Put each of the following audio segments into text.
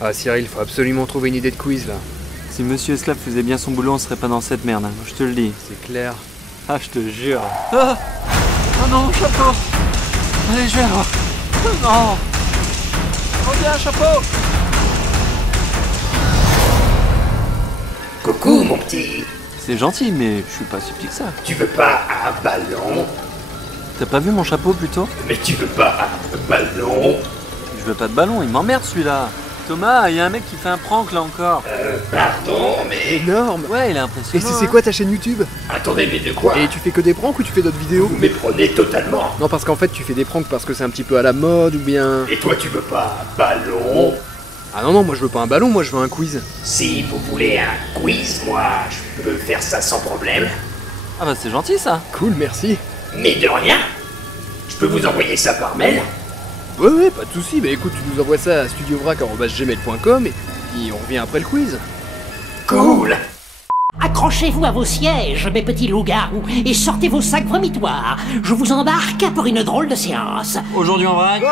Ah Cyril, faut absolument trouver une idée de quiz là. Si Monsieur Esclave faisait bien son boulot, on serait pas dans cette merde, hein. Je te le dis. C'est clair. Ah, je te jure. Ah oh non, chapeau. Allez, je vais avoir. Non. Reviens, chapeau. Coucou mon petit. C'est gentil, mais je suis pas si petit que ça. Tu veux pas un ballon? T'as pas vu mon chapeau plutôt? Mais tu veux pas un ballon? Je veux pas de ballon, il m'emmerde celui-là. Thomas, il y a un mec qui fait un prank là encore. Pardon, mais... Énorme. Ouais, il est Et impressionnant. c'est quoi ta chaîne YouTube? Attendez, mais de quoi? Et tu fais que des pranks ou tu fais d'autres vidéos? Vous méprenez totalement. Non, parce qu'en fait tu fais des pranks parce que c'est un petit peu à la mode ou bien... Et toi, tu veux pas un ballon? Ah non, moi je veux pas un ballon, moi je veux un quiz. Si vous voulez un quiz, moi, je peux faire ça sans problème. Ah bah c'est gentil ça. Cool, merci. Mais de rien. Je peux vous envoyer ça par mail. Ouais, pas de soucis, bah écoute, tu nous envoies ça à studiovrac@gmail.com et puis on revient après le quiz. Cool. Accrochez-vous à vos sièges, mes petits loups-garous, et sortez vos sacs vomitoires. Je vous embarque pour une drôle de séance. Aujourd'hui en vrac.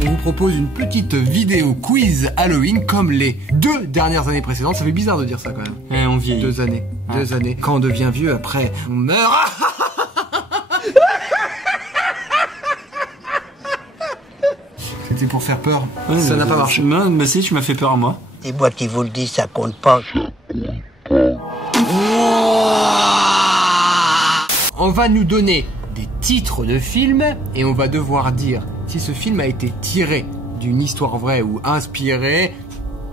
On vous propose une petite vidéo quiz Halloween comme les 2 dernières années précédentes. Ça fait bizarre de dire ça quand même. Eh, on vieillit. 2 années. 2 années. Quand on devient vieux, après, on meurt. C'était pour faire peur. Ouais, Ça n'a pas marché. Non, mais si, tu m'as fait peur à moi. C'est moi qui vous le dis, ça compte pas. On va nous donner des titres de films et on va devoir dire si ce film a été tiré d'une histoire vraie ou inspiré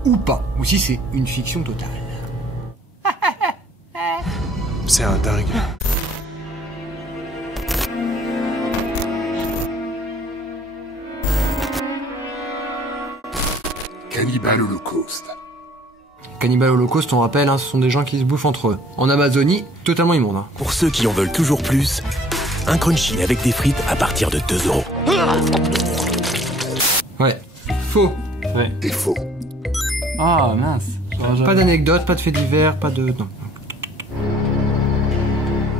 ou pas. Ou si c'est une fiction totale. C'est un dingue. Cannibal Holocaust. Cannibal Holocaust, on rappelle, hein, ce sont des gens qui se bouffent entre eux. En Amazonie, totalement immonde. Hein. Pour ceux qui en veulent toujours plus, un crunchy avec des frites à partir de 2 €. Ouais. Faux. Ouais. Et faux. Ah mince. Pas d'anecdote, pas de fait divers, pas de... Non.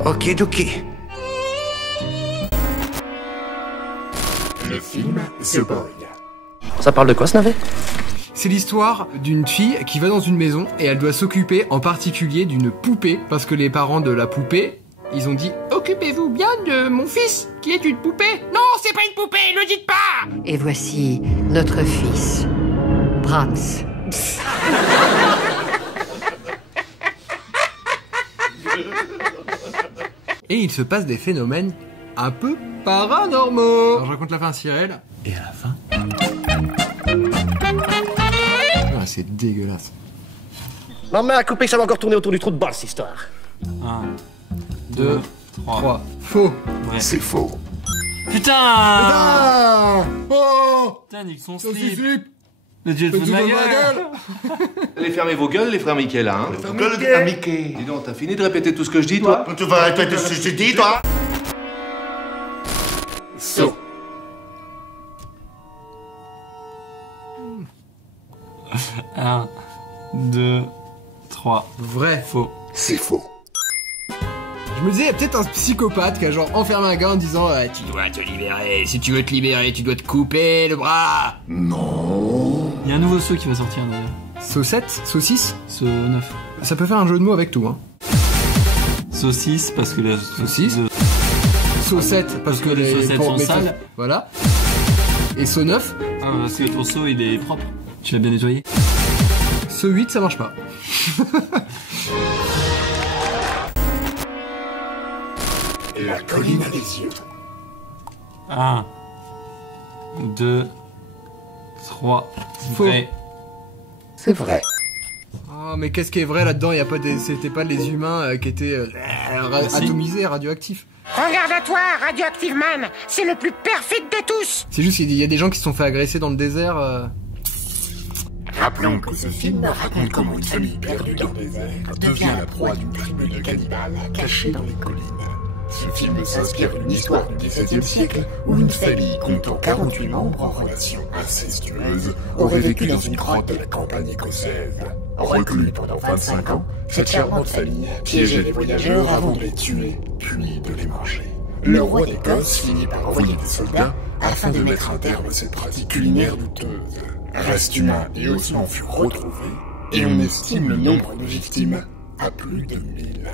Ok, ok. Le film The Boy. Ça parle de quoi ce navet? C'est l'histoire d'une fille qui va dans une maison et elle doit s'occuper en particulier d'une poupée parce que les parents de la poupée, ils ont dit « Occupez-vous bien de mon fils qui est une poupée !»« Non, c'est pas une poupée, ne dites pas !» Et voici notre fils, Brahms. Et il se passe des phénomènes un peu paranormaux. Alors je raconte la fin à Cyril. Et à la fin, Ah, c'est dégueulasse. Ma main a coupé, ça va encore tourner autour du trou de balle, cette histoire. 1, 2, 2, 3. Faux. Ouais. C'est faux. Putain. Ah oh Putain, nique son Son slip. slip. Le dieu de Faites-vous ma dans ma gueule. Allez, fermez vos gueules, les frères Mickey, là, hein. Mickey. Dis donc, t'as fini de répéter tout ce que je dis, toi? Tu vas répéter ce que j'ai dit, toi? Faux. 1, 2, 3. Vrai. Faux. C'est faux. Je me disais, il y a peut-être un psychopathe qui a genre enfermé un gars en disant tu dois te libérer, si tu veux te libérer, tu dois te couper le bras. Non. Il y a un nouveau saut qui va sortir d'ailleurs. Saucette, saucisse, Ce 9. ça peut faire un jeu de mots avec tout, hein. Saucisse parce que la Saucisse. Saucette, parce que les saucettes sont mais sales. Voilà. Et saut 9, Ah, parce que ton seau il est propre. Tu l'as bien nettoyé. saut 8, ça marche pas. La colline à des yeux. 1, 2, 3. Faux. Vrai. C'est vrai. Oh, mais qu'est-ce qui est vrai là-dedans? C'était pas les humains qui étaient si. atomisés, radioactifs. Regarde à toi, Radioactive Man, c'est le plus perfide de tous. C'est juste qu'il y a des gens qui se sont fait agresser dans le désert. Rappelons que ce film raconte comment une famille perdue dans le désert devient la proie d'une tribu de cannibales cachée dans les collines. Ce film s'inspire d'une histoire du XVIIe siècle où une famille comptant 48 membres en relation incestueuse aurait vécu dans une grotte de la campagne écossaise. Reclus pendant 25 ans, cette charmante famille piégeait les voyageurs avant de les tuer, puis de les manger. Le roi d'Écosse finit par envoyer des soldats afin de mettre un terme à cette pratique culinaire douteuse. Restes humains et ossements furent retrouvés, et on estime le nombre de victimes à plus de 1000.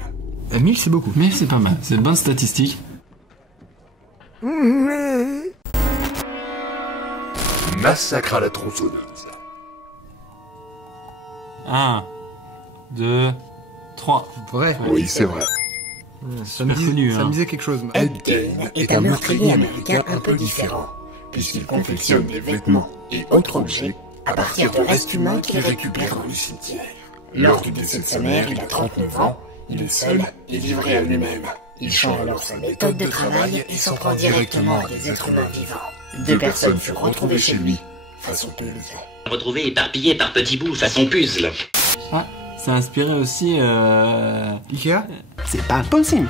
1000 c'est beaucoup. Mais c'est pas mal, c'est de bonnes statistiques. Massacre à la tronçonneuse. 1, 2, 3. Vrai. Oui, c'est vrai. Ça me disait quelque chose. Ed Gein est un meurtrier américain un peu différent, puisqu'il confectionne des vêtements et autres objets à partir de restes humains qu'il récupère dans le cimetière. Lors du décès de sa mère, il a 39 ans, il est seul et livré à lui-même. Il change alors sa méthode de travail et s'en prend directement à des êtres humains vivants. 2 personnes furent retrouvées chez lui, façon puzzle. Retrouvés éparpillés par petits bouts façon puzzle. Ah, c'est inspiré aussi Ikea. C'est pas possible.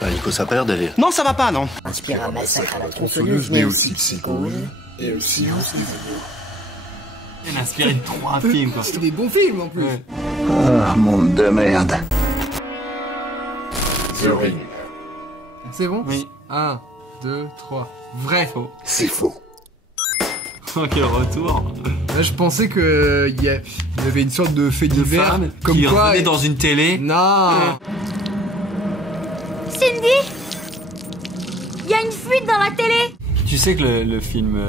Bah, Nico, ça a pas l'air d'aller. Non, ça va pas, non. Inspire un massacre à la tronçonneuse, mais aussi Psychose et le silence des agneaux. Il a inspiré de 3 films, quoi. C'est des bons films en plus. Ouais. Ah, monde de merde. The Ring. C'est bon? Oui. 1, 2, 3. Vrai. Faux. C'est faux. Quel retour. Là, je pensais que il y avait une sorte de fait divers femme comme qui quoi revenait dans une télé. Non. Cindy, il y a une fuite dans la télé. Tu sais que le film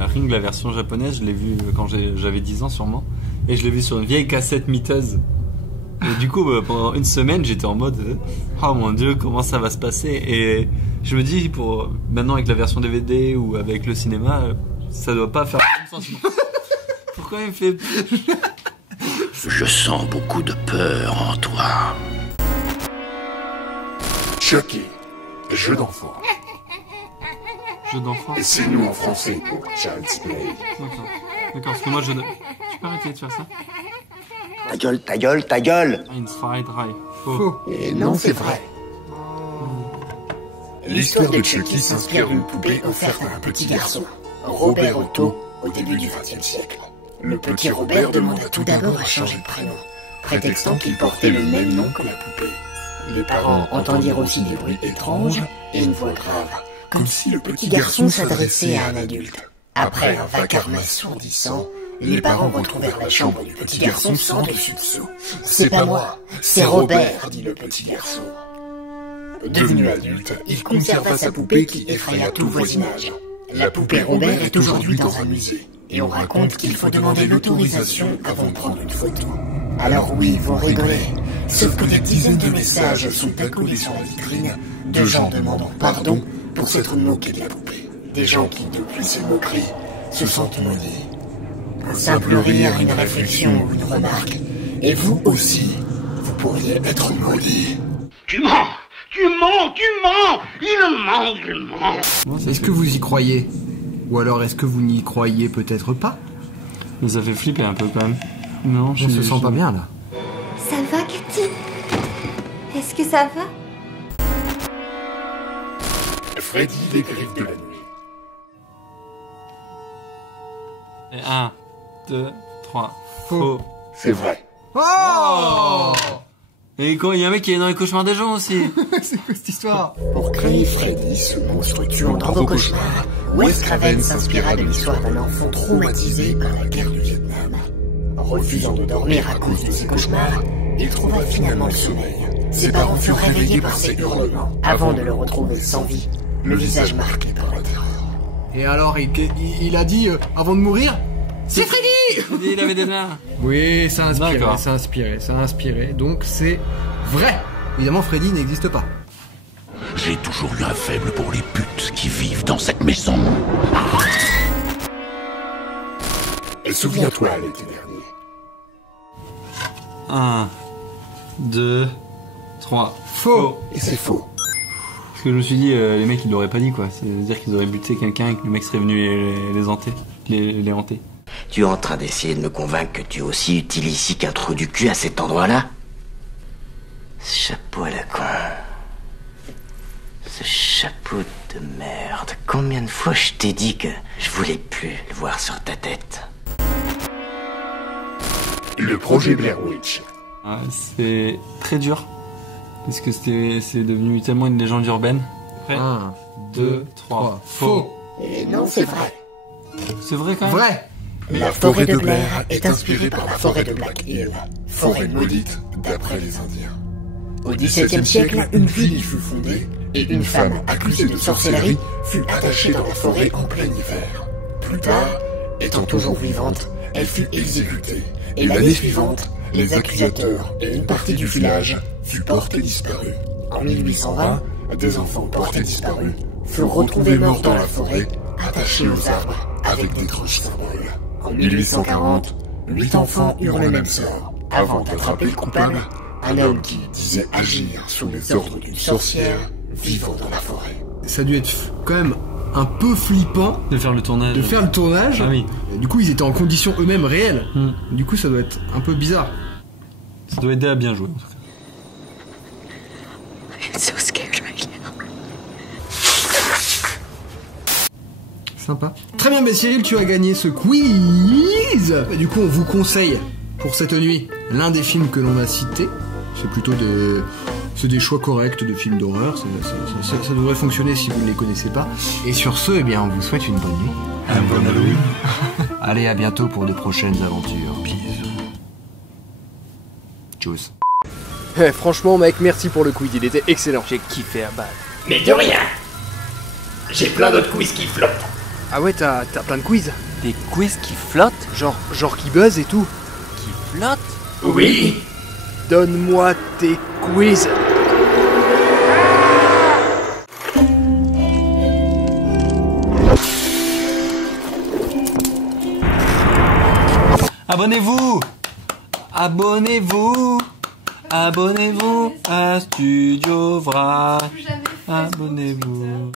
Ring, la version japonaise, je l'ai vu quand j'avais 10 ans sûrement, et je l'ai vu sur une vieille cassette miteuse. Et du coup, pendant une semaine, j'étais en mode oh mon dieu, comment ça va se passer? Et je me dis, pour maintenant avec la version DVD ou avec le cinéma, ça doit pas faire le même sentiment. Pourquoi il me fait... Je sens beaucoup de peur en toi. Chucky, jeu d'enfant. Jeu d'enfant. Et c'est nous en français pour Child's Play. D'accord, parce que moi je peux arrêter de faire ça. Ta gueule, ta gueule, ta gueule. Inside High. Faux. Et non, c'est vrai. L'histoire de Chucky s'inspire d'une poupée offerte à un petit garçon, Robert Otto, au début du XXe siècle. Le petit Robert demanda tout d'abord à changer de prénom, prétextant qu'il portait le même nom que la poupée. Les parents entendirent aussi des bruits étranges et une voix grave, comme si le petit garçon s'adressait à un adulte. Après un vacarme assourdissant, les parents retrouvèrent la chambre du petit garçon sans dessus-dessous. « C'est pas moi, c'est Robert », dit le petit garçon. Devenu adulte, il conserva sa poupée qui effraya tout le voisinage. La poupée Robert est aujourd'hui dans un musée, et on raconte qu'il faut demander l'autorisation avant de prendre une photo. Alors oui, vous rigolez, sauf que des dizaines de messages sont accolés sur la vitrine, de gens demandant pardon pour s'être moqués de la poupée. Des gens qui, depuis ces moqueries, se sentent maudits. Un simple rire, une réflexion ou une remarque, et vous aussi, vous pourriez être maudits. Tu mens! Tu mens! Tu mens! Il ment! Il ment! Est-ce que vous y croyez? Ou alors est-ce que vous n'y croyez peut-être pas? Mais ça fait flipper un peu quand même. Non, On se sent pas bien là. Ça va, Cathy? Est-ce que ça va? Freddy, les griffes de la nuit. Et 1, 2, 3. Faux. C'est vrai. Oh. Et quand il y a un mec qui est dans les cauchemars des gens aussi. C'est quoi cette histoire? Pour créer Freddy, ce monstre tuant dans vos cauchemars, Wes Craven s'inspira de l'histoire d'un enfant traumatisé par la guerre du Vietnam. Refusant de dormir à cause de ses cauchemars, il trouva finalement le sommeil. Ses parents furent réveillés par ses hurlements, avant de le retrouver sans vie, le visage marqué par la terreur. Et alors, il a dit, avant de mourir, c'est Freddy! Il avait des mains. Oui, ça a inspiré, D'accord. ça a inspiré, donc c'est vrai. Évidemment, Freddy n'existe pas. J'ai toujours eu un faible pour les putes qui vivent dans cette maison. Et souviens-toi l'été dernier. 1, 2, 3. Faux. Et c'est faux. Parce que je me suis dit, les mecs ils l'auraient pas dit quoi. C'est-à-dire qu'ils auraient buté quelqu'un et que le mec serait venu les hanter. Les hanter. Tu es en train d'essayer de me convaincre que tu es aussi utile ici qu'un trou du cul à cet endroit-là? Chapeau à la con. Ce chapeau de merde. Combien de fois je t'ai dit que je voulais plus le voir sur ta tête? Le projet Blair Witch. Ah, c'est très dur. Parce que c'est devenu tellement une légende urbaine. 1, 2, 3. Faux. Et non, c'est vrai. C'est vrai quand même. Vrai. La forêt de Blair est inspirée par la forêt de Black Hill, forêt maudite d'après les Indiens. Au XVIIe siècle, une ville y fut fondée et une femme accusée de sorcellerie fut attachée dans la forêt en plein hiver. Plus tard, étant toujours vivante, elle fut exécutée et l'année suivante, les accusateurs et une partie du village fut portée disparue. En 1820, des enfants portés disparus furent retrouvés morts dans la forêt, attachés aux arbres avec d'étranges symboles. En 1840, 8 enfants eurent le même sort. Avant d'attraper le coupable, un homme qui disait agir sous les ordres d'une sorcière vivant dans la forêt. Ça a dû être quand même un peu flippant de faire le tournage. Ah oui. Du coup, ils étaient en conditions eux-mêmes réelles. Du coup, ça doit être un peu bizarre. Ça doit aider à bien jouer en tout cas. I'm so scared right now. Sympa. Très bien, mais Cyril, tu as gagné ce quiz. Et du coup, on vous conseille pour cette nuit l'un des films que l'on a cités. C'est plutôt des choix corrects de films d'horreur. Ça devrait fonctionner si vous ne les connaissez pas. Et sur ce, eh bien, on vous souhaite une bonne nuit. Un bon Halloween. Allez, à bientôt pour de prochaines aventures. Bisous. Tchuss. Franchement, mec, merci pour le quiz, il était excellent. J'ai kiffé à balle. Mais de rien. J'ai plein d'autres quiz qui flottent. Ah ouais, t'as plein de quiz? Des quiz qui flottent? Genre qui buzz et tout? Qui flottent? Oui. Donne-moi tes quiz. Abonnez-vous! Abonnez-vous! Abonnez-vous à Studio Vrac. Abonnez-vous.